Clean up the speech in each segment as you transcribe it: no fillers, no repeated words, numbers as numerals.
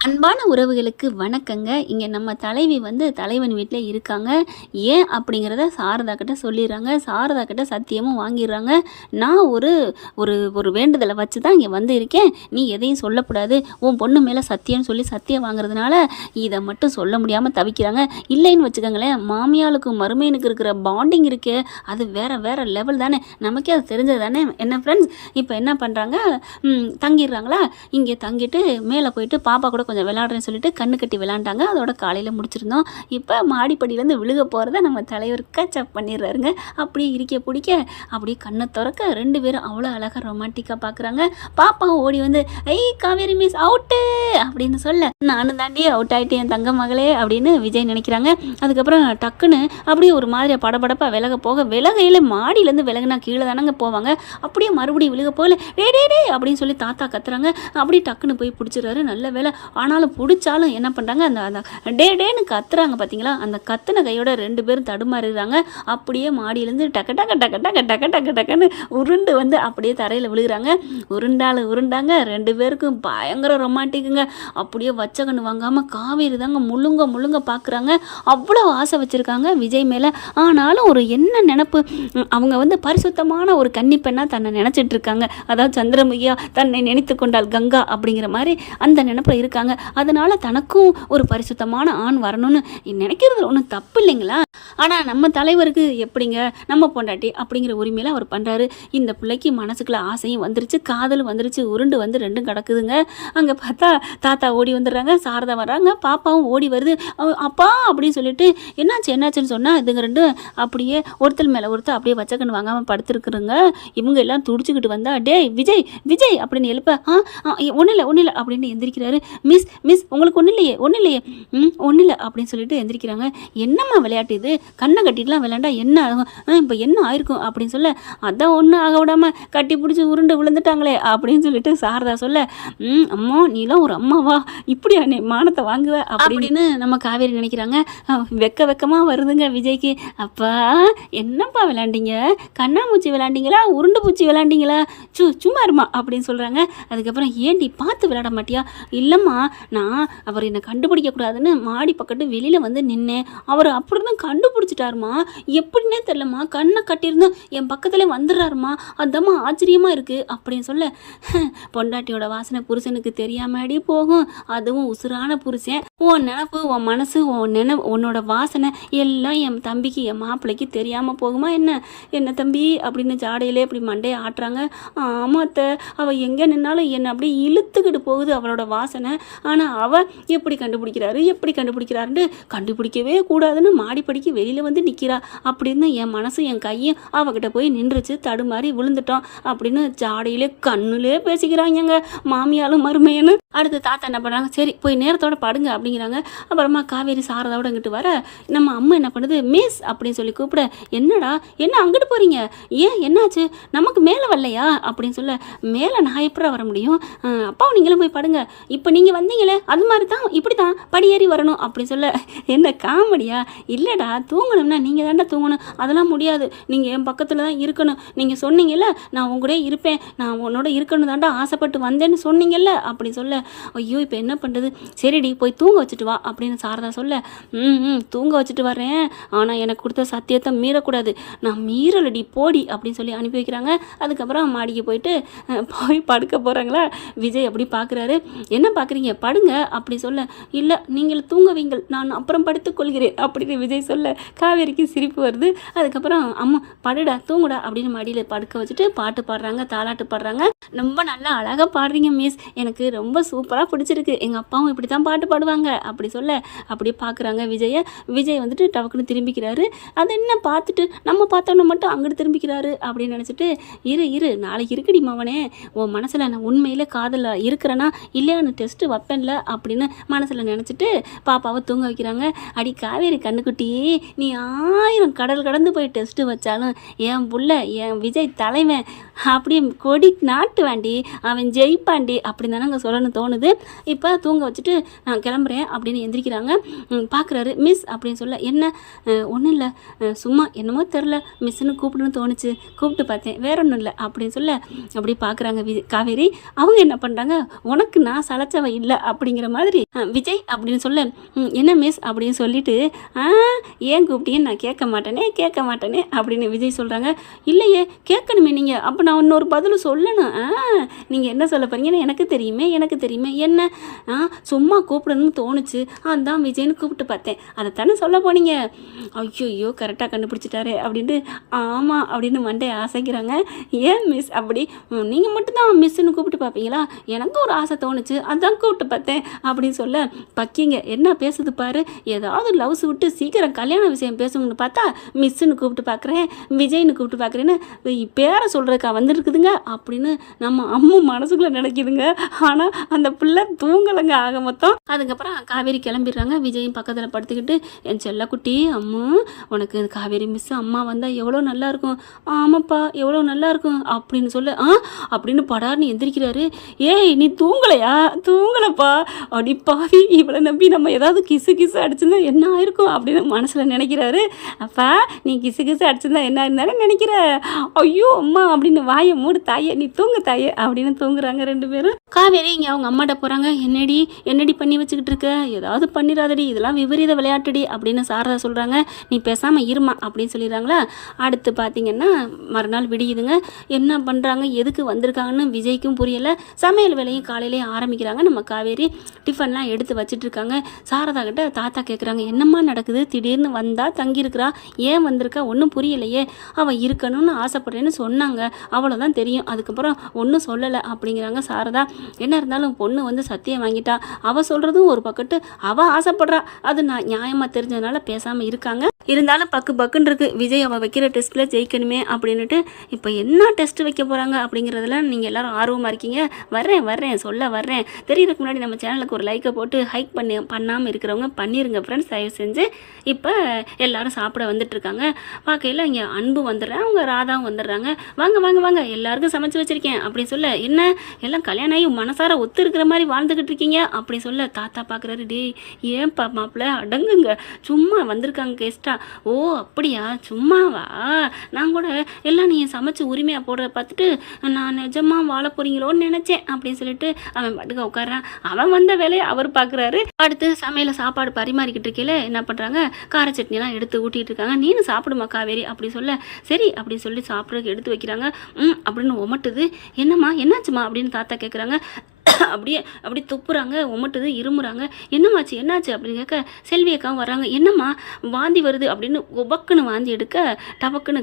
அன்பான உறவுகளுக்கு வணக்கங்க. இங்க நம்ம தலைவி வந்து தலைவன் வீட்ல இருக்காங்க. ஏன் அப்படிங்கிறத சாரதா கிட்ட சொல்லிர்றாங்க. சாரதா கிட்ட சத்தியமும் வாங்கிர்றாங்க. நான் ஒரு ஒரு ஒரு வேண்டுதல வச்சு தான் இங்க வந்து இருக்கேன். நீ எதையும் சொல்லக்கூடாது. உன் பொண்ணு மேல சத்தியம்னு சொல்லி சத்தியம் வாங்குறதுனால இத மட்டும் சொல்ல முடியாம தவிக்கிறாங்க. இல்லைன்னு வச்சுக்கோங்களேன், மாமியாளுக்கும் மருமகனுக்கு இருக்கிற பாண்டிங் இருக்கே, அது வேற வேற லெவல் தானே. நமக்கே அது தெரிஞ்சது தானே. என்ன ஃப்ரெண்ட்ஸ், இப்போ என்ன பண்றாங்க, தங்கிடுறாங்களா. இங்கே தங்கிட்டு மேலே போயிட்டு பாப்பா கூட கொஞ்சம் விளையாடுறேன்னு சொல்லிட்டு கண்ணு கட்டி விளையாண்டாங்க. அதோட காலையில் முடிச்சிருந்தோம். இப்போ மாடிப்படியிலேருந்து விழுக போகிறத நம்ம தலைவர் கச்சப் பண்ணிடுறாருங்க. அப்படியே இருக்க பிடிக்க அப்படியே கண்ணை திறக்க 2 பேரும் அவ்வளோ அழகாக ரொமான்டிக்காக பார்க்குறாங்க. பாப்பாவும் ஓடி வந்து ஐய் காவேரி மிஸ் அவுட்டு அப்படின்னு சொல்ல, நானும் தாண்டி அவுட் ஆகிட்டேன் என் தங்க மகளே அப்படின்னு விஜய் நினைக்கிறாங்க. அதுக்கப்புறம் டக்குன்னு அப்படியே ஒரு மாதிரி படபடப்பாக விலக போக, விலகையில் மாடியிலேருந்து விலகுனா கீழே தானங்க போவாங்க. அப்படியே மறுபடியும் விழுக போகல டே டே டே அப்படின்னு சொல்லி தாத்தா கத்துறாங்க. அப்படி டக்குன்னு போய் பிடிச்சிடுறாரு. நல்ல வேலை. ஆனாலும் பிடிச்சாலும் என்ன பண்ணுறாங்க, அந்த அந்த டே டேன்னு கத்துறாங்க பார்த்தீங்களா, அந்த கத்துன கையோட 2 பேரும் தடுமாறுறாங்க. அப்படியே மாடியிலேருந்து டக்க டக்க டக்க டக்க டக்க டக்க டக்குன்னு உருண்டு வந்து அப்படியே தரையில் விழுகிறாங்க. உருண்டாங்க. 2 பேருக்கும் பயங்கர ரொமான்டிக்குங்க. அப்படியே வச்ச கண்ணு வாங்காமல் காவேரி தாங்க முழுங்க பார்க்குறாங்க. அவ்வளோ ஆசை வச்சுருக்காங்க விஜய் மேலே. ஆனாலும் ஒரு என்ன நினப்பு, அவங்க வந்து பரிசுத்தமான ஒரு கன்னி பெண்ணாக தன்னை நினச்சிட்டு இருக்காங்க. அதாவது சந்திரமுகியா தன்னை நினைத்து கொண்டாள் கங்கா அப்படிங்கிற மாதிரி அந்த நினப்பில் இருக்காங்க. அதனால தனக்கும் ஒரு பரிசுத்தமான ஆண் வரணும்னு நினைக்கிறதுல ஒன்றும் தப்பு இல்லைங்களா. ஆனால் நம்ம தலைவருக்கு எப்படிங்க, நம்ம பொண்டாட்டி அப்படிங்கிற உரிமையில அவர் பண்ணுறாரு. இந்த பிள்ளைக்கு மனசுக்குள்ள ஆசையும் வந்துருச்சு, காதலும் வந்துருச்சு. உருண்டு வந்து 2ம் கிடக்குதுங்க. அங்கே பார்த்தா தாத்தா ஓடி வந்துடுறாங்க, சாரதா வர்றாங்க, பாப்பாவும் ஓடி வருது. அப்பா அப்படின்னு சொல்லிட்டு என்னாச்சுன்னு சொன்னால் இதுங்க 2 அப்படியே ஒருத்தர் மேலே ஒருத்தர் அப்படியே வச்சக்கண்ணு வாங்காமல் படுத்துருக்குறங்க. இவங்க எல்லாம் துடிச்சுக்கிட்டு வந்தா டேய் விஜய் விஜய் அப்படின்னு எழுப்ப ஒன்றும் இல்லை அப்படின்னு எந்திரிக்கிறாரு. மிஸ் மிஸ் உங்களுக்கு ஒன்றும் இல்லையே ஒன்றும் இல்லை அப்படின்னு சொல்லிட்டு எந்திரிக்கிறாங்க. என்னம்மா விளையாட்டு இது, கண்ணை கட்டிட்டுலாம் விளையாண்டா என்ன ஆகும், இப்போ என்ன ஆயிருக்கும் அப்படின்னு சொல்ல, அதான் ஒன்றும் ஆக விடாமல் கட்டி பிடிச்சி உருண்டு விழுந்துட்டாங்களே அப்படின்னு சொல்லிட்டு சாரதா சொல்ல, அம்மா நீலாம் ஒரு அம்மாவா, இப்படி நீ மானத்தை வாங்குவ அப்படின்னு நம்ம காவேரி நினைக்கிறாங்க. வெக்கமாக வருதுங்க விஜய்க்கு. அப்பா என்னப்பா விளையாண்டீங்க, கண்ணாமூச்சி விளையாண்டீங்களா, உருண்டு பூச்சி விளையாண்டீங்களா, சும்மா இருமா அப்படின்னு சொல்கிறாங்க. அதுக்கப்புறம் ஏண்டி பார்த்து விளையாட மாட்டியா, இல்லைம்மா நான் அவர் என்னை கண்டுபிடிக்கக்கூடாதுன்னு மாடி பக்கத்து வெளியில் வந்து நின்னேன், அவர் அப்படி தான் கண்டுபிடிச்சிட்டாருமா, எப்படின்னே தெரிலம்மா, கண்ணை கட்டியிருந்தோம் என் பக்கத்தில் வந்துடுறாருமா, அதாம்மா ஆச்சரியமாக இருக்குது அப்படின்னு சொல்ல, பொண்டாட்டியோட வாசனை புருஷனுக்கு தெரியாமடி போகும், அதுவும் உசுரான புருஷன், உன் நினப்பு உன் மனசு உன்னோட வாசனை எல்லாம் என் தம்பிக்கு என் மாப்பிள்ளைக்கு தெரியாமல் போகுமா என்ன தம்பி அப்படின்னு ஜாடையிலே அப்படி மண்டையை ஆட்டுறாங்க. ஆமாத்த அவள் எங்கே நின்னாலும் என்னை அப்படியே இழுத்துக்கிட்டு போகுது அவளோட வாசனை. ஆனால் அவள் எப்படி கண்டுபிடிக்கிறாருன்னு கண்டுபிடிக்கவே கூடாதுன்னு மாடிப்படிக்கு வெளியில் வந்து நிற்கிறா அப்படின்னு என் மனசு என் கையும் அவகிட்ட போய் நின்றுச்சு, தடுமாறி விழுந்துட்டோம் அப்படின்னு ஜாடையிலே கண்ணுலே பேசிக்கிறாங்க மாமியாலும் மருமையன்னு. அடுத்து தாத்தா என்ன பண்ணுறாங்க, சரி போய் நேரத்தோட படுங்க அப்படிங்கிறாங்க. அப்புறமா காவேரி சாரதாவோட இங்கிட்டு வர நம்ம அம்மா என்ன பண்ணுது, மிஸ் அப்படின்னு சொல்லி கூப்பிட, என்னடா என்ன அங்கிட்டு போகிறீங்க, ஏன் என்னாச்சு, நமக்கு மேலே வரலையா அப்படின்னு சொல்ல, மேலே நான் எப்படி வர முடியும், அப்பாவும் நீங்களும் போய் படுங்க, இப்போ நீங்கள் வந்தீங்களே அது மாதிரி தான் இப்படி தான் படியேறி வரணும் அப்படின்னு சொல்ல, என்ன காமெடியா, இல்லைடா தூங்கணும்னா நீங்கள் தாண்டா தூங்கணும், அதெல்லாம் முடியாது, நீங்கள் என் பக்கத்தில் தான் இருக்கணும், நீங்கள் சொன்னீங்கல்ல நான் உங்க கூட இருப்பேன், நான் உன்னோட இருக்கணும் தாண்டா ஆசைப்பட்டு வந்தேன்னு சொன்னீங்கல்ல அப்படி சொல்ல, ஐயோ இப்போ என்ன பண்ணுறது, சரிடி போய் தூங்க வச்சுட்டு வா அப்படின்னு சாரதா சொல்ல, தூங்க வச்சுட்டு வரேன், ஆனால் எனக்கு கொடுத்த சத்தியத்தை மீறக்கூடாது, நான் மீறலடி போடி அப்படின்னு சொல்லி அனுப்பி வைக்கிறாங்க. அதுக்கப்புறம் மாடிக்கு போயிட்டு போய் படுக்க போகிறாங்களா. விஜய் அப்படி பார்க்குறாரு, என்ன பார்க்குறீங்க படுங்க அப்படி சொல்ல, இல்லை நீங்கள் தூங்குவீங்கள் நான் அப்புறம் படுத்துக்கொள்கிறேன் அப்படின்னு விஜய் சொல்ல காவேரிக்கு சிரிப்பு வருது. அதுக்கப்புறம் அம்மா படுடா தூங்குடா அப்படின்னு மடியில் படுக்க வச்சுட்டு பாட்டு பாடுறாங்க, தாலாட்டு பாடுறாங்க. ரொம்ப நல்லா அழகாக பாடுறீங்க மிஸ், எனக்கு ரொம்ப சூப்பராக பிடிச்சிருக்கு, எங்கள் அப்பாவும் இப்படி தான் பாட்டு பாடுவாங்க அப்படி சொல்ல, அப்படியே பார்க்குறாங்க விஜய் வந்துட்டு டவக்குன்னு திரும்பிக்கிறாரு. அது என்ன பார்த்துட்டு நம்ம பார்த்தோன்னு மட்டும் அங்கிட்டு திரும்பிக்கிறாரு அப்படின்னு நினச்சிட்டு, இரு நாளைக்கு இருக்குடி மவனே, உன் மனசில் நான் உண்மையில் காதல் இருக்கிறேன்னா இல்லையான்னு டெஸ்ட்டு வைப்பேன்ல அப்படின்னு மனசில் நினச்சிட்டு பாப்பாவை தூங்க வைக்கிறாங்க. அடி காவேரி கண்ணுக்குட்டி, நீ 1000 கடல் கடந்து போய் டெஸ்ட்டு வச்சாலும் என் புள்ள என் விஜய் தலைவன் அப்படியே கொடி நாட்டு வாண்டி, அவன் ஜெயிப்பாண்டி அப்படின்னு தானே அங்கே சொல்லணும் தோணும். தோணுது. இப்போ தூங்க வச்சுட்டு நான் கிளம்புறேன் அப்படின்னு எந்திரிக்கிறாங்க. பார்க்குறாரு மிஸ் அப்படின்னு சொல்ல, என்ன ஒன்றும் இல்லை, சும்மா என்னமோ தெரில மிஸ்ஸுன்னு கூப்பிடுன்னு தோணுச்சு, கூப்பிட்டு பார்த்தேன், வேற ஒன்றும் இல்லை அப்படின்னு சொல்ல அப்படி பார்க்குறாங்க காவேரி. அவங்க என்ன பண்ணுறாங்க, உனக்கு நான் சளைச்சவ இல்லை அப்படிங்கிற மாதிரி விஜய் அப்படின்னு சொல்ல, என்ன மிஸ் அப்படின்னு சொல்லிட்டு ஏன் கூப்பிட்டீங்கன்னு நான் கேட்க மாட்டேனே அப்படின்னு விஜய் சொல்கிறாங்க. இல்லையே கேட்கணுமே நீங்கள், அப்போ நான் இன்னொரு பதில் சொல்லணும். நீங்கள் என்ன சொல்ல போறீங்கன்னு எனக்கு தெரியுமே என்ன சும்மா கூப்பிடணும்னு தோணுச்சு, அதான் விஜய்னு கூப்பிட்டு பார்த்தேன், அதை தானே சொல்ல போனீங்க. ஐயோ கரெக்டாக கண்டுபிடிச்சிட்டாரு அப்படின்ட்டு ஆமாம் அப்படின்னு மண்டையை ஆசைக்கிறாங்க. ஏன் மிஸ் அப்படி, நீங்கள் மட்டும்தான் மிஸ்ஸுன்னு கூப்பிட்டு பார்ப்பீங்களா, எனக்கு ஒரு ஆசை தோணுச்சு அதான் கூப்பிட்டு பார்த்தேன் அப்படின்னு சொல்ல, பக்கிங்க என்ன பேசுது பாரு, ஏதாவது லவ்ஸ் விட்டு சீக்கிரம் கல்யாண விஷயம் பேசுங்கன்னு பார்த்தா மிஸ்ஸுன்னு கூப்பிட்டு பார்க்குறேன், விஜய்னு கூப்பிட்டு பார்க்குறேன்னு பேரை சொல்கிறதுக்கா வந்துருக்குதுங்க அப்படின்னு நம்ம அம்மா மனசுக்குள்ளே நினைக்குதுங்க. ஆனால் அந்த பிள்ளை தூங்கலைங்க ஆக மொத்தம். அதுக்கப்புறம் காவேரி கிளம்பிடுறாங்க. விஜயும் பக்கத்தில் படுத்துக்கிட்டு, என் செல்லக்குட்டி அம்மு, உனக்கு காவேரி மிஸ் அம்மா வந்தால் எவ்வளோ நல்லாயிருக்கும், ஆமாப்பா எவ்வளோ நல்லாயிருக்கும் அப்படின்னு சொல்ல அப்படின்னு படார்னு எந்திரிக்கிறாரு. ஏய் நீ தூங்கலப்பா, அடிப்பாவி இவளை நம்பி நம்ம ஏதாவது கிசு அடிச்சிருந்தா என்ன ஆயிருக்கும் அப்படின்னு மனசில் நினைக்கிறாரு. அப்பா நீ கிசு அடிச்சிருந்தா என்ன இருந்தாலும் நினைக்கிற, ஐயோ அம்மா அப்படின்னு வாயை மூடு தாயே, நீ தூங்கு தாயே அப்படின்னு தூங்குறாங்க ரெண்டு பேரும். காவேரி இங்கே அவங்க அம்மாட்ட போகிறாங்க. என்னடி பண்ணி வச்சுக்கிட்டு இருக்க, ஏதாவது பண்ணிடாதடி, இதெல்லாம் விபரீத விளையாட்டுடி அப்படின்னு சாரதா சொல்கிறாங்க. நீ பேசாமல் இருமா அப்படின்னு சொல்லிடுறாங்களா. அடுத்து பார்த்தீங்கன்னா மறுநாள் விடியுதுங்க. என்ன பண்ணுறாங்க எதுக்கு வந்திருக்காங்கன்னு விஜய்க்கும் புரியலை. சமையல் வேலையும் காலையிலேயே ஆரம்பிக்கிறாங்க. நம்ம காவேரி டிஃபன்லாம் எடுத்து வச்சுட்டு இருக்காங்க. சாரதா கிட்ட தாத்தா கேட்குறாங்க, என்னம்மா நடக்குது, திடீர்னு வந்தா தங்கியிருக்கிறா, ஏன் வந்திருக்கா ஒன்றும் புரியலையே, அவள் இருக்கணும்னு ஆசைப்படுறேன்னு சொன்னாங்க, அவ்வளோதான் தெரியும், அதுக்கப்புறம் ஒன்றும் சொல்லலை அப்படிங்கிறாங்க சாரதா. என்ன இருந்தாலும் பொண்ணு வந்து சத்தியம் வாங்கிட்டா, அவள் சொல்கிறதும் ஒரு பக்கத்து, அவள் ஆசைப்படுறா, அது நான் நியாயமாக தெரிஞ்சதுனால பேசாமல் இருக்காங்க. இருந்தாலும் பக்குன்னு இருக்கு, விஜய் அவள் வைக்கிற டெஸ்ட்டில் ஜெயிக்கணுமே அப்படின்னுட்டு. இப்போ என்ன டெஸ்ட் வைக்க போகிறாங்க அப்படிங்கிறதுல நீங்கள் எல்லாரும் ஆர்வமாக இருக்கீங்க. வர்றேன் சொல்ல வர்றேன். தெரியறதுக்கு முன்னாடி நம்ம சேனலுக்கு ஒரு லைக்கை போட்டு ஹைக் பண்ணாமல் இருக்கிறவங்க பண்ணிடுங்க ஃப்ரெண்ட்ஸ், தயவு செஞ்சு. இப்போ எல்லாரும் சாப்பிட வந்துட்டுருக்காங்க. பார்க்கையில் இங்கே அன்பு வந்துடுறேன், அவங்க ராதாவும் வந்துடுறாங்க. வாங்க எல்லாருக்கும் சமைச்சு வச்சுருக்கேன் அப்படின்னு சொல்ல, என்ன எல்லாம் கல்யாணம் ஆகி மனசார ஒத்து இருக்கிற மாதிரி வாழ்ந்துக்கிட்டு இருக்கீங்க அப்படி சொல்ல, தாத்தா பார்க்குறாரு, டே ஏன்பா மாப்பிள்ள அடங்குங்க, சும்மா வந்திருக்காங்க கெஸ்டா. ஓ அப்படியா, சும்மாவா, நான் கூட எல்லாம் நீ சமைச்சு உரிமையாக போடுற பார்த்துட்டு நான் நிஜமாக வாழ போறீங்களோன்னு நினச்சேன் அப்படின்னு சொல்லிட்டு அவன் பாட்டுக்கு உட்காரான். அவன் வந்த வேலையை அவர் பார்க்குறாரு. அடுத்து சமையல சாப்பாடு பரிமாறிக்கிட்டு இருக்கையில என்ன பண்ணுறாங்க, கார சட்னிலாம் எடுத்து ஊட்டிகிட்டு இருக்காங்க. நீனு சாப்பிடுமா காவேரி அப்படி சொல்ல, சரி அப்படின்னு சொல்லி சாப்பிட்றதுக்கு எடுத்து வைக்கிறாங்க. அப்படின்னு உமட்டுது. என்னம்மா என்னாச்சுமா அப்படின்னு தாத்தா கேட்குறாங்க. அப்படியே துப்புறாங்க, உமட்டுது, இருமுறாங்க. என்னாச்சு அப்படின்னு கேட்க செல்வி அக்காவும் வர்றாங்க. என்னம்மா வாந்தி வருது அப்படின்னு உபக்குன்னு வாந்தி எடுக்க டபக்குன்னு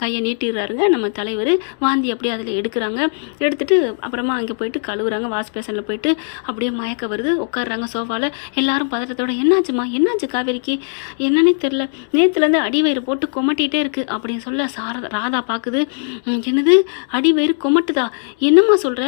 கையை நீட்டிடுறாருங்க நம்ம தலைவர். வாந்தி அப்படியே அதில் எடுக்கிறாங்க. எடுத்துட்டு அப்புறமா அங்கே போயிட்டு கழுவுறாங்க. வாஷ் பேசனில் போயிட்டு அப்படியே மயக்க வருது. உட்காடுறாங்க சோஃபாவில். எல்லாரும் பதட்டத்தோட, என்னாச்சு காவேரிக்கு என்னன்னே தெரில, நேற்றுலேருந்து அடிவயிறு போட்டு கொமட்டிகிட்டே இருக்குது அப்படின்னு சொல்ல ராதா பார்க்குது. என்னது அடிவயிறு கொமட்டுதா, என்னம்மா சொல்கிற,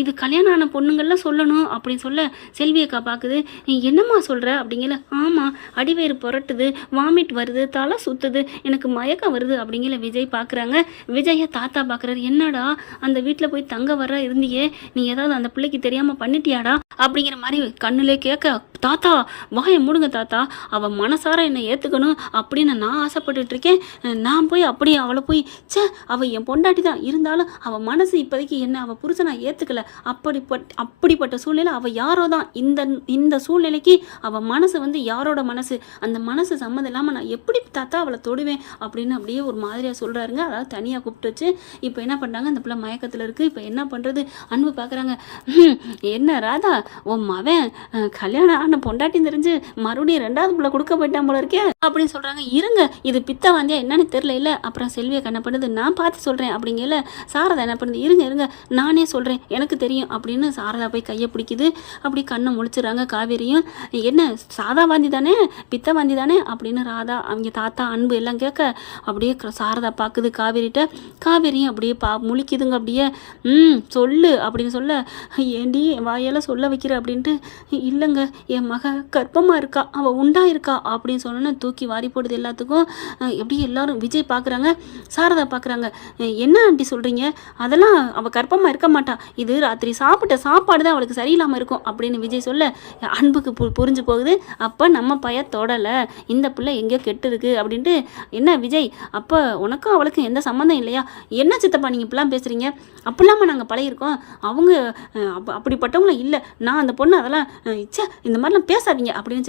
இது கல்யாணம் ஆன பொண்ணுங்கள்லாம் சொல்லணும் அப்படின்னு சொல்ல செல்வி அக்கா பார்க்குது. நீ என்னம்மா சொல்கிற அப்படிங்கல. ஆமாம் அடிவயிறு புரட்டுது, வாமிட் வருது, தலை சுற்றுது, எனக்கு மயக்கம் வருது அப்படிங்கிற விஜய் பார்க்குறாங்க. விஜயை தாத்தா பார்க்குறாரு. என்னடா அந்த வீட்டில் போய் தங்க வர இருந்தியே, நீ ஏதாவது அந்த பிள்ளைக்கு தெரியாமல் பண்ணிட்டியாடா அப்படிங்கிற மாதிரி கண்ணுலே கேட்க, தாத்தா வாயை மூடுங்க தாத்தா, அவள் மனசார என்னை ஏற்றுக்கணும் அப்படின்னு நான் ஆசைப்பட்டுட்டு இருக்கேன். நான் போய் அப்படியே அவளை போய் அவள் என் பொண்டாட்டி தான், இருந்தாலும் அவள் மனசு இப்போதைக்கு என்ன அவள் புருஷனை ஏற்றுக்கல, அப்படிப்பட்ட சூழ்நிலை அவள் யாரோ தான், இந்த சூழ்நிலைக்கு அவள் மனசு வந்து யாரோட மனசு, அந்த மனசு சம்மந்தம் இல்லாமல் நான் எப்படி தாத்தா அவளை தொடுவேன் அப்படின்னு அப்படியே ஒரு மாதிரியாக சொல்கிறாருங்க. அதாவது தனியாக கூப்பிட்டு வச்சு இப்போ என்ன பண்ணுறாங்க, அந்த பிள்ளை மயக்கத்தில் இருக்குது, இப்போ என்ன பண்ணுறது அன்பு பார்க்குறாங்க. என்ன ராதா உன் மவன் கல்யாணம் ஆன பொண்டாட்டி தெரிஞ்சு மறுபடியும் 2வது பிள்ளை கொடுக்க போயிட்டான் போல இருக்கே அப்படின்னு சொல்கிறாங்க. இருங்க இது பித்த வாந்தியா என்னன்னு தெரியல. இல்லை அப்புறம் செல்வியை என்ன பண்ணுது, நான் பார்த்து சொல்கிறேன் அப்படிங்கல. சாரதா என்ன பண்ணுது, இருங்க நானே சொல்கிறேன் எனக்கு தெரியும் அப்படின்னு சாரதா போய் கையை பிடிக்குது. அப்படி கண்ணை முழிச்சுறாங்க. காவேரியும் என்ன சாதா வாந்தி தானே, பித்த வாந்தி தானே அப்படின்னு ராதா அவங்க தாத்தா அன்பு எல்லாம் கேட்க அப்படியே சாரதா பார்க்குது காவேரிட்ட. காவேரியும் அப்படியே முழிக்குதுங்க. அப்படியே சொல்லு அப்படின்னு சொல்ல, ஏண்டி வாயெல்லாம் சொல்ல வைக்கிற அப்படின்ட்டு, இல்லைங்க என் மக கர்ப்பமாக இருக்கா, அவள் உண்டா இருக்கா அப்படின்னு சொன்னோன்னே தூக்கி வாரி போடுது எல்லாத்துக்கும். எப்படி எல்லாரும் விஜய் பார்க்குறாங்க, சாரதா பார்க்குறாங்க. என்ன ஆண்டி சொல்கிறீங்க, அதெல்லாம் அவள் கர்ப்பமாக இருக்க மாட்டா, இது ராத்திரி சாப்பிட்ட சாப்பாடு தான் அவளுக்கு சரியில்லாமல் இருக்கும் அப்படின்னு விஜய் சொல்ல அன்புக்கு புரிஞ்சு போகுது. அப்போ நம்ம பைய தொடலை, இந்த பிள்ளை எங்கேயோ கெட்டு இருக்கு அப்படின்ட்டு. என்ன விஜய், அப்போ உனக்கும் அவளுக்கும் எந்த சம்மந்தம் இல்லையா? என்ன சித்தப்பா நீங்கள் இப்படிலாம் பேசுகிறீங்க? அப்படிலாமா நாங்கள் பழகிருக்கோம்? அவங்க அப்படிப்பட்டவங்களும் இல்லை. நான் அந்த பொண்ணு அதெல்லாம் இந்த மாதிரிலாம் பேசாதீங்க அப்படின்னு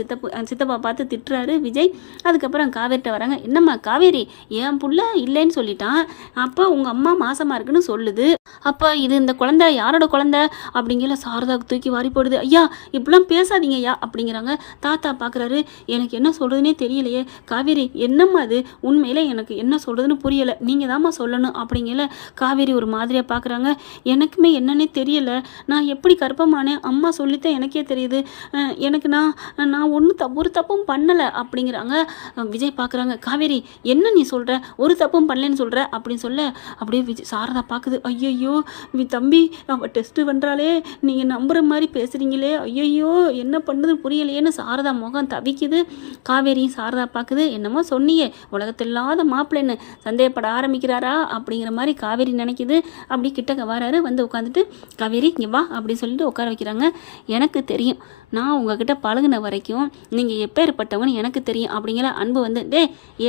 சித்தப்பா பார்த்து திட்டுறாரு விஜய். அதுக்கப்புறம் காவேரிட்ட வராங்க. என்னம்மா காவேரி, என் புள்ள இல்லைன்னு சொல்லிட்டான், அப்போ உங்கள் அம்மா மாசமாக இருக்குன்னு சொல்லுது, அப்போ இது இந்த குழந்தை யாரோட குழந்தை அப்படிங்கிற சாரதாவுக்கு தூக்கி வாரி போடுது. ஐயா இப்படிலாம் பேசாதீங்க ஐயா அப்படிங்கிறாங்க. தாத்தா பார்க்குறாரு. எனக்கு என்ன சொல்கிறதுனே தெரியலையே காவேரி, என்னம்மா அது, உண்மையிலே எனக்கு என்ன சொல்கிறதுன்னு புரியலை, நீங்கள் தாம்மா சொல்லணும் அப்படிங்கிற காவேரி ஒரு மாதிரியாக பார்க்குறாங்க. எனக்குமே என்னன்னே தெரியலை, நான் எப்படி கர்ப்பமானேன் அம்மா சொல்லித்தான் எனக்கே தெரியுது, எனக்கு நான் ஒரு தப்பும் பண்ணலை அப்படிங்கிறாங்க. விஜய் பார்க்குறாங்க. காவேரி என்ன நீ சொல்கிற, ஒரு தப்பும் பண்ணலன்னு சொல்கிற அப்படின்னு சொல்ல அப்படியே சாரதா பார்க்குது. ஐயையோ தம்பி, அவள் டெஸ்ட்டு பண்ணுறாளே, நீங்கள் நம்புகிற மாதிரி பேசுகிறீங்களே, ஐயையோ என்ன பண்ணுறது புரியலையேன்னு சாரதா முகம் தவிக்குது. காவேரியும் சாரதா பார்க்குது. என்னமோ சொன்னியே உலகத்தில் இல்லாத மாப்பிள்ளைன்னு சந்தேகப்பட ஆரம்பிக்கிறாரா அப்படிங்கிற மாதிரி காவேரி நினைக்குது. அப்படி கிட்டக்க வராரு. வந்து உட்காந்துட்டு காவேரி இங்கே வா அப்படின்னு சொல்லிட்டு உட்கார வைக்கிறாங்க. எனக்கு தெரியும், நான் உங்ககிட்ட பழகின வரைக்கும் நீங்கள் எப்பேற்பட்டவன்னு எனக்கு தெரியும் அப்படிங்கிற அன்பு வந்து,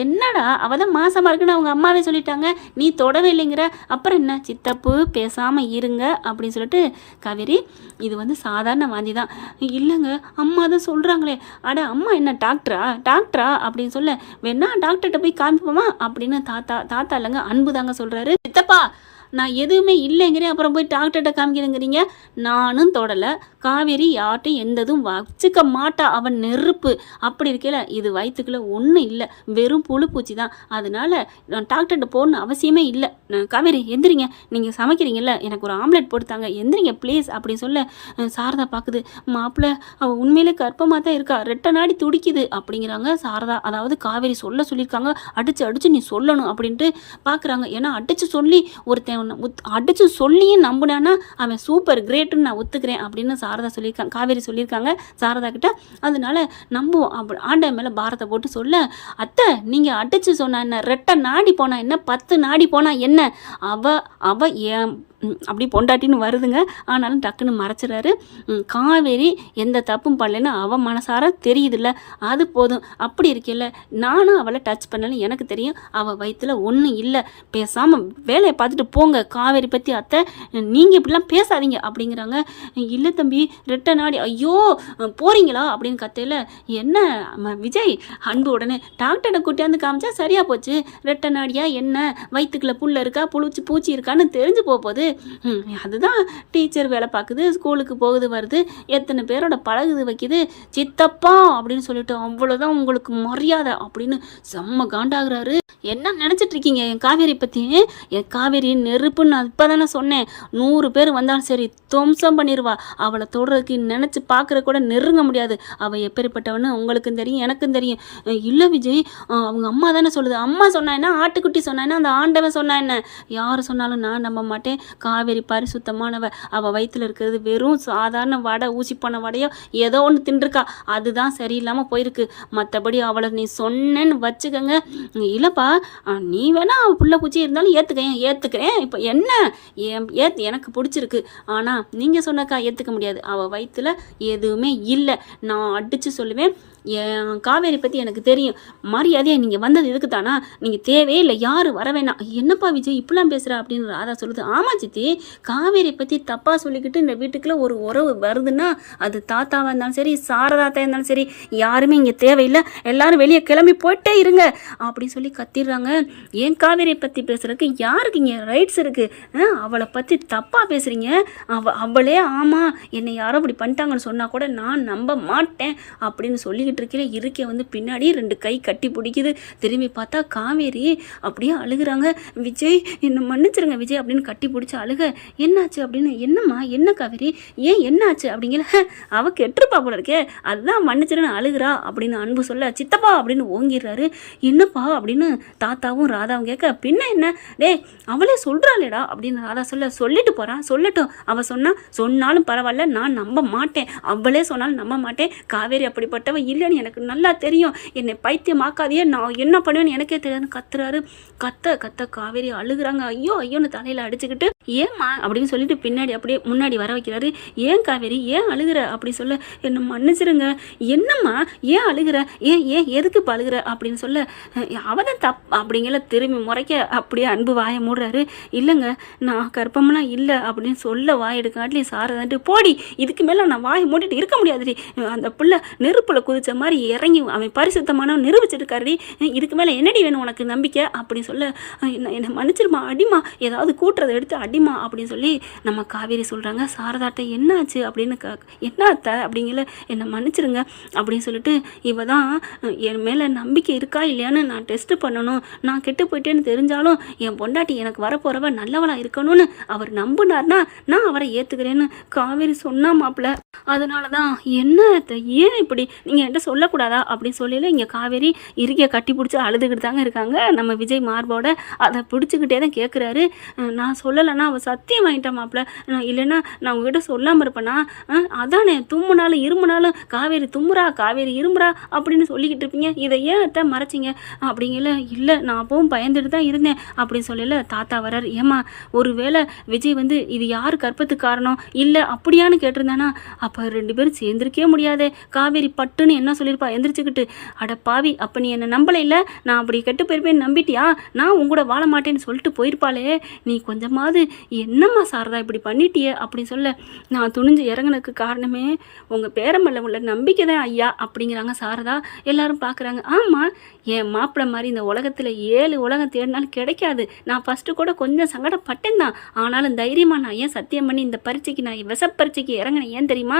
என்னடா அவள் தான் மாசமாக இருக்குன்னு அவங்க அம்மாவே சொல்லிட்டாங்க, நீ தொடவே இல்லைங்கிற, அப்புறம் என்ன சித்தப்பு பேசாமல் இருங்க அப்படின்னு சொல்லிட்டு. காவேரி இது வந்து சாதாரண வாந்தி தான். இல்லைங்க அம்மா தான் சொல்கிறாங்களே. அட அம்மா என்ன டாக்டரா அப்படின்னு சொல்ல, வேணா டாக்டர்கிட்ட போய் காமிப்போமா அப்படின்னு தாத்தா இல்லைங்க அன்பு தாங்க சொல்கிறாரு. சித்தப்பா நான் எதுவுமே இல்லைங்கிறேன், அப்புறம் போய் டாக்டர்கிட்ட காமிக்கிறேங்கிறீங்க. நானும் தொடலை, காவேரி யார்ட்டையும் எந்ததும் வச்சுக்க மாட்டா, அவன் நெருப்பு. அப்படி இருக்கல இது வயிற்றுக்குள்ள ஒன்றும் இல்லை, வெறும் புழுப்பூச்சி தான், அதனால நான் டாக்டர்கிட்ட போகணுன்னு அவசியமே இல்லை. காவேரி எந்திரிங்க, நீங்கள் சமைக்கிறீங்கல்ல, எனக்கு ஒரு ஆம்லெட் போட்டுத்தாங்க, எந்திரிங்க ப்ளீஸ் அப்படின்னு சொல்ல. சாரதா பார்க்குது. மாப்பிள்ளை அவள் உண்மையிலே கர்ப்பமாக தான் இருக்கா, ரெட்டை நாடி துடிக்குது அப்படிங்கிறாங்க சாரதா. அதாவது காவேரி சொல்லியிருக்காங்க, அடிச்சு நீ சொல்லணும் அப்படின்ட்டு பார்க்குறாங்க. ஏன்னா அடிச்சு சொல்லியும் நம்பினான்னா அவன் சூப்பர் கிரேட்டுன்னு நான் ஒத்துக்கிறேன் அப்படின்னு சாரதா சொல்லியிருக்காங்க, காவேரி சொல்லியிருக்காங்க சாரதா கிட்ட. அதனால நம்புவோம் அப்படி ஆண்டை மேலே பாரத்தை போட்டு சொல்ல. அத்தை நீங்கள் அடிச்சு சொன்னா என்ன, ரெட்டை நாடி போனா என்ன, 10 நாடி போனா என்ன, அவ ஏன் அப்படி பொண்டாட்டின்னு வருதுங்க. ஆனாலும் டக்குன்னு மறைச்சிடறாரு. காவேரி எந்த தப்பும் பண்ணலைன்னு அவன் மனசார தெரியுதுல்ல, அது போதும். அப்படி இருக்கல நானும் அவளை டச் பண்ணலன்னு எனக்கு தெரியும், அவள் வயிற்றுல ஒன்றும் இல்லை, பேசாமல் வேலையை பார்த்துட்டு போங்க. காவேரி பற்றி அத்தை நீங்கள் இப்படிலாம் பேசாதீங்க அப்படிங்கிறாங்க. இல்லை தம்பி ரெட்டை நாடி, ஐயோ போகிறீங்களா அப்படின்னு கத்தையில். என்ன விஜய், அன்பு உடனே டாக்டர்கிட்ட கூட்டியாந்து காமிச்சா சரியாக போச்சு, ரெட்டை நாடியா என்ன, வயிற்றுக்குள்ள புல்ல இருக்கா பூச்சி இருக்கான்னு தெரிஞ்சு போகுது. அதுதான் டீச்சர் வேலை பார்க்குது, ஸ்கூலுக்கு போகுது வருது, எத்தனை பேரோட பழகுது வைக்குது, சித்தப்பா அப்படின்னு சொல்லிட்டு அவ்வளோதான் உங்களுக்கு மரியாதை அப்படின்னு செம்ம காண்டாகிறாரு. என்ன நினச்சிட்டு இருக்கீங்க என் காவேரி பற்றி? என் காவேரி நெருப்புன்னு நான் இப்போ தானே சொன்னேன். 100 பேர் வந்தாலும் சரி துவம்சம் பண்ணிடுவா. அவளை தொடுறதுக்கு நினச்சி பார்க்குற கூட நெருங்க முடியாது. அவள் எப்பேற்பட்டவன்னு உங்களுக்கும் தெரியும் எனக்கும் தெரியும். இல்லை விஜய், அவங்க அம்மா தானே சொல்லுது. அம்மா சொன்னா என்ன, ஆட்டுக்குட்டி சொன்னா என்ன, அந்த ஆண்டவன் சொன்னா என்ன, யார் சொன்னாலும் நான் நம்ப மாட்டேன். காவேரி பரிசுத்தமானவ. அவள் வயிற்றில் இருக்கிறது வெறும் சாதாரண வடை, ஊசி போன வடையோ ஏதோ ஒன்று தின்றுருக்கா, அதுதான் சரியில்லாமல் போயிருக்கு. மற்றபடி அவளை நீ சொன்னேன்னு வச்சுக்கோங்க. இல்லைப்பா நீ வேணா புள்ள பூச்சி இருந்தாலும் ஏற்றுக்கிறேன். இப்போ என்ன எனக்கு பிடிச்சிருக்கு, ஆனால் நீங்கள் சொன்னக்கா ஏற்றுக்க முடியாது. அவள் வயிற்றுல எதுவுமே இல்லை, நான் அடித்து சொல்லுவேன். என் காவேரி பற்றி எனக்கு தெரியும். மரியாதையாக நீங்கள் வந்தது இதுக்கு தானா, நீங்கள் தேவையே இல்லை, யார் வர வேணாம். என்னப்பா விஜய் இப்படிலாம் பேசுகிறா அப்படின்னு ராதா சொல்லுது. ஆமாம் சித்தி, காவேரி பற்றி தப்பாக சொல்லிக்கிட்டு இந்த வீட்டுக்குள்ளே ஒரு உறவு வருதுன்னா அது தாத்தாவாக இருந்தாலும் சரி சாரதாத்தாக இருந்தாலும் சரி யாருமே இங்கே தேவையில்லை, எல்லாரும் வெளியே கிளம்பி போயிட்டே இருங்க அப்படின்னு சொல்லி கத்திடுறாங்க. ஏன் காவேரியை பற்றி பேசுகிறதுக்கு யாருக்கு இங்கே ரைட்ஸ் இருக்குது? அவளை பற்றி தப்பாக பேசுகிறீங்க. அவளே ஆமாம் என்னை யாரோ இப்படி பண்ணிட்டாங்கன்னு சொன்னால் கூட நான் நம்ப மாட்டேன் அப்படின்னு சொல்லிக்கிட்டு இருக்கே வந்து பின்னாடி 2 கை கட்டி பிடிக்குது. திரும்பி பார்த்தா காவேரி அப்படியே அழுகுறாங்க. விஜய் என்ன மன்னிச்சிருங்க விஜய் அப்படின்னு கட்டி பிடிச்சி அழுக. என்னாச்சு அப்படின்னு. என்னம்மா என்ன காவேரி, ஏன் என்னாச்சு அப்படிங்கிற. அவ கெட்டுருப்பா போல இருக்கே, அதுதான் மன்னிச்சிருன்னு அழுகுறா அப்படின்னு அன்பு சொல்ல. சித்தப்பா அப்படின்னு ஓங்கிடுறாரு. என்னப்பா அப்படின்னு தாத்தாவும் ராதாவும் கேட்க. பின்ன என்ன அவளே சொல்றாளேடா அப்படின்னு ராதா சொல்லிட்டு போறான். சொல்லட்டும், அவ சொன்னாலும் பரவாயில்ல, நான் நம்ப மாட்டேன். அவளே சொன்னாலும் நம்ப மாட்டேன். காவேரி அப்படிப்பட்டவ இல்லைன்னு எனக்கு நல்லா தெரியும். என்னை பைத்தியமாக்காதையே, நான் என்ன பண்ணுவேன்னு எனக்கே தெரியாதுன்னு கத்துறாரு. கத்த காவேரி அழுகுறாங்க. ஐயோன்னு தலையில அடிச்சுக்கிட்டு. ஏம்மா அப்படின்னு சொல்லிட்டு பின்னாடி அப்படியே முன்னாடி வர வைக்கிறாரு. ஏன் காவேரி ஏன் அழுகிற அப்படி சொல்ல, என்னை மன்னிச்சிருங்க. என்னம்மா ஏன் அழுகிற, ஏன் ஏன் எதுக்கு இப்போ அழுகிற அப்படின்னு சொல்ல, அவதான் அப்படிங்கிற திரும்பி முறைக்க அப்படியே அன்பு வாயை மூடுறாரு. இல்லைங்க நான் கற்பமெல்லாம் இல்லை அப்படின்னு சொல்ல வாய் எடுக்காட்டிலே சாரதான்ட்டு, போடி இதுக்கு மேலே நான் வாயை மூடிட்டு இருக்க முடியாதுடி, அந்த பிள்ளை நெருப்புல குதிச்ச மாதிரி இறங்கி அவன் பரிசுத்தமான நிரூபிச்சிருக்காருடி, இதுக்கு மேலே என்னடி வேணும் உனக்கு நம்பிக்கை அப்படின்னு சொல்ல, என்னை மன்னிச்சிருமா அடிமா, ஏதாவது கூட்டுறதை எடுத்து அடிமா அப்படின்னு சொல்லி நம்ம காவேரி சொல்கிறாங்க. சாரதாட்ட என்னாச்சு அப்படின்னு என்னாத்த அப்படிங்கல, என்னை மன்னிச்சிருங்க அப்படின்னு சொல்லிட்டு, இவ தான் என் மேலே நம்பிக்கை இருக்கா இல்லையான்னு நான் டெஸ்ட் பண்ணணும், நான் கெட்டு போயிட்டேன்னு தெரிஞ்சாலும் என் பொண்டாட்டி எனக்கு வரப்போகிறவ நல்லவளாக இருக்கணும்னு அவர் நம்பினார்னா நான் அவரை ஏற்றுக்கிறேன்னு காவேரி சொன்னா மாப்பிள்ள. அதனால தான் என்ன ஏன் இப்படி நீங்கள் என்கிட்ட சொல்லக்கூடாதா அப்படின்னு சொல்லல, இங்கே காவேரி இறுகிய கட்டி பிடிச்சி அழுதுகிட்டு தாங்க இருக்காங்க. நம்ம விஜய் மார்போட அதை பிடிச்சிக்கிட்டே தான் கேட்குறாரு. நான் சொல்லலைன்னா அவள் சத்தியம் வாங்கிட்டேன் மாப்பிள்ள, இல்லைன்னா நான் உங்ககிட்ட சொல்லாமல் இருப்பேனா, அதானே தும்முனாலும் இருமுனாலும் காவேரி தும்முறா காவேரி இருமுறா அப்படின்னு சொல்லிக்கிட்டு இருப்பீங்க, இதை ஏன் அத்தை மறைச்சிங்க அப்படிங்கல. இல்லை நான் அப்பவும் பயந்துட்டு தான் இருந்தேன் அப்படின்னு சொல்லல. தாத்தா வரார். ஏமா ஒருவேளை விஜய் வந்து இது யார் கற்பத்துக்கு காரணம் இல்லை அப்படியான்னு கேட்டிருந்தானா, அப்போ 2 பேரும் சேர்ந்திருக்கே முடியாதே. காவேரி பட்டுன்னு என்ன சொல்லியிருப்பா எந்திரிச்சுக்கிட்டு, அட பாவி அப்போ நீ என்னை நம்பலை இல்லை, நான் அப்படி கெட்டு போயிருப்பேன்னு நம்பிட்டியா, நான் உங்கூட வாழ மாட்டேன்னு சொல்லிட்டு போயிருப்பாளே, நீ கொஞ்சமாவது என்னம்மா சாரதா இப்படி பண்ணிட்டியே அப்படின்னு சொல்ல, நான் துணிஞ்சு இறங்கினதுக்கு காரணமே உங்கள் பேரமல்ல உள்ள நம்பிக்கை தான் ஐயா அப்படிங்கிறாங்க சாரதா. எல்லாரும் பார்க்குறாங்க. ஆமாம் என் மாப்பிள்ளை மாதிரி இந்த உலகத்தில் 7 உலகம் தேடினாலும் கிடைக்காது. நான் ஃபஸ்ட்டு கூட கொஞ்சம் சங்கடப்பட்டேன் தான், ஆனாலும் தைரியமாக நான் ஏன் சத்தியம் பண்ணி இந்த பரீட்சைக்கு நான் விஷப்பரீட்சைக்கு இறங்கினேன் ஏன் தெரியுமா,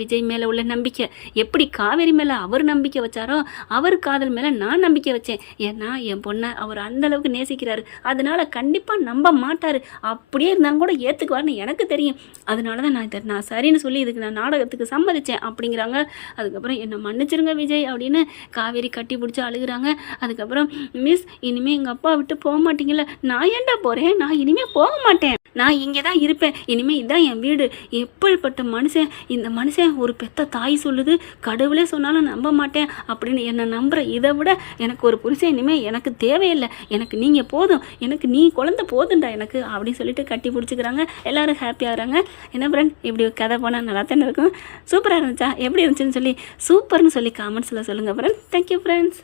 விஜய் மேலே உள்ள நம்பிக்கை. எப்படி காவேரி மேலே அவர் நம்பிக்கை வச்சாரோ அவர் காதல் மேலே நான் நம்பிக்கை வச்சேன். ஏன்னா என் பொண்ணை அவர் அந்தளவுக்கு நேசிக்கிறாரு, அதனால கண்டிப்பாக நம்ப மாட்டார், அப்படியே இருந்தாலும் கூட ஏற்றுக்குவார்னு எனக்கு தெரியும். அதனால தான் நான் சரின்னு சொல்லி இதுக்கு நான் நாடகத்துக்கு சம்மதித்தேன் அப்படிங்கிறாங்க. அதுக்கப்புறம் என்னை மன்னிச்சிருங்க விஜய் அப்படின்னு காவேரி கட்டி பிடிச்சி அழுகிறாங்க. அதுக்கப்புறம் மிஸ் இனிமேல் எங்கள் அப்பா விட்டு போக மாட்டீங்கல்ல, நான் ஏன்டா போகிறேன், நான் இனிமேல் போக மாட்டேன், நான் இங்கே தான் இருப்பேன், இனிமேல் இதுதான் என் வீடு. எப்படிப்பட்ட மனுஷன் இந்த மனுஷன், ஒரு பெத்த தாய் சொல்லுது கடவுளே சொன்னாலும் நம்ப மாட்டேன் அப்படின்னு என்னை நம்புகிற இதை விட எனக்கு ஒரு புருஷன் இனிமேல் எனக்கு தேவையில்லை, எனக்கு நீங்கள் போதும், எனக்கு நீ குழந்தை போதுண்டா எனக்கு அப்படின்னு சொல்லிட்டு கட்டி பிடிச்சிக்கிறாங்க. எல்லோரும் ஹாப்பியாகிறாங்க. என்ன ஃப்ரெண்ட் இப்படி கதை போனால் நல்லா தானே இருக்கும், சூப்பராக இருந்துச்சா, எப்படி இருந்துச்சுன்னு சொல்லி சூப்பர்னு சொல்லி காமெண்ட்ஸில் சொல்லுங்கள் ஃப்ரெண்ட். Thank you friends.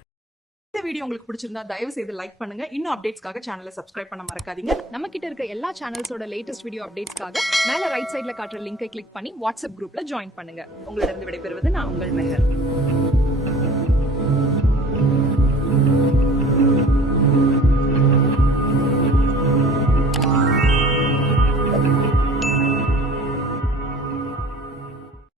இந்த வீடியோ உங்களுக்கு பிடிச்சிருந்தா தயவு செய்து லைக் பண்ணுங்க. இன்னும் அப்டேட்ஸ்க்காக சேனலை சப்ஸ்கிரைப் பண்ண மறக்காதீங்க. நம்ம கிட்ட இருக்க எல்லா சேனல்ஸோட லேட்டஸ்ட் வீடியோ அப்டேட்ஸ்க்காக மேல ரைட் சைடுல காட்டுற லிங்கை கிளிக் பண்ணி வாட்ஸ்அப் குரூப்ல ஜாயின் பண்ணுங்க. உங்களிடம் விடைபெறுவது நான் உங்கள் மெஹர்.